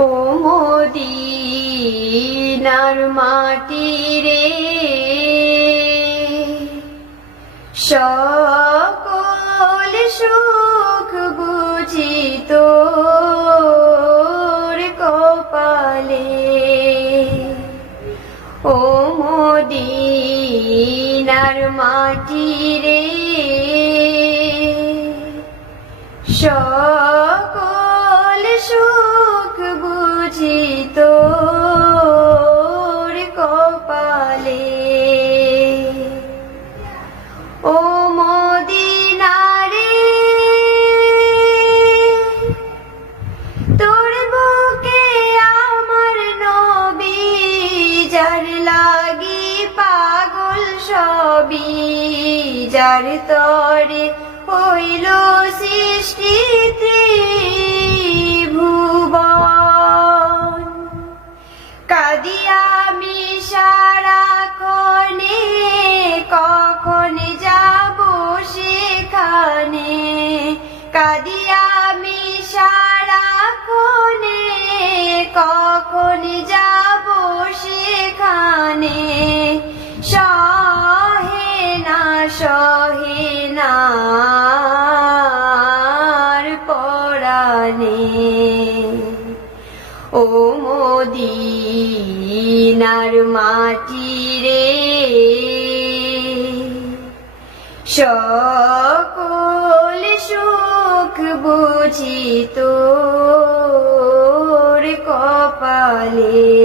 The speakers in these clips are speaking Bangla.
ও মদিনার মাটি রে। সকল সুখ বুঝি তোর কপালে। ও মদিনার মাটি রে। সকল যার তরে হইল সৃষ্টিতে ভুবন কাদিয়া আমি কনে, কখন যাব সেখানে? কাদিয়া আমি কনে, কখন যাব সেখানে পরাণে ও মদিনার মাটি রে সকল সুখ বুঝি তোর কপালে।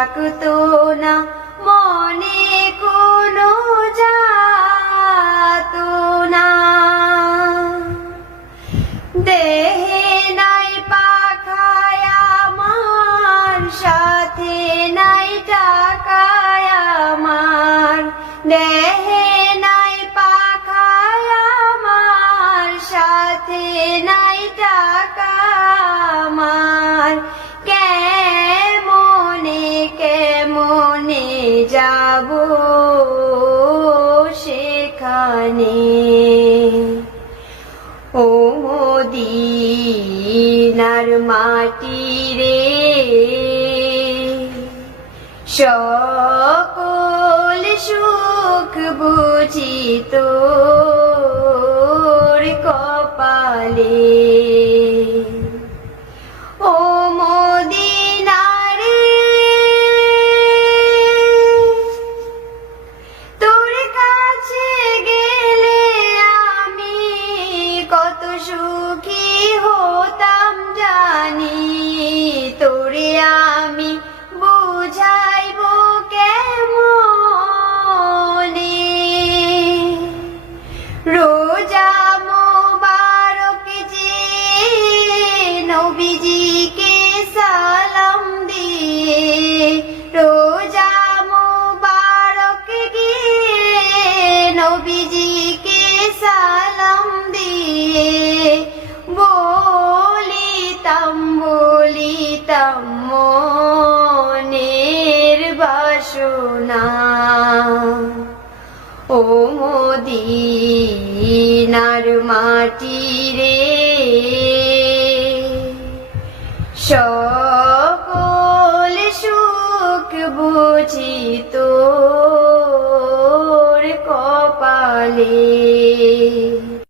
থাকতো না মনে কোনো যাতো না। দেহে নাই পাখায় সেখানে ও মদিনার মাটি রে সকল সুখ বুঝি বাসনা ও মদিনার মাটি রে সকল সুখ বুঝি তোর কপালে।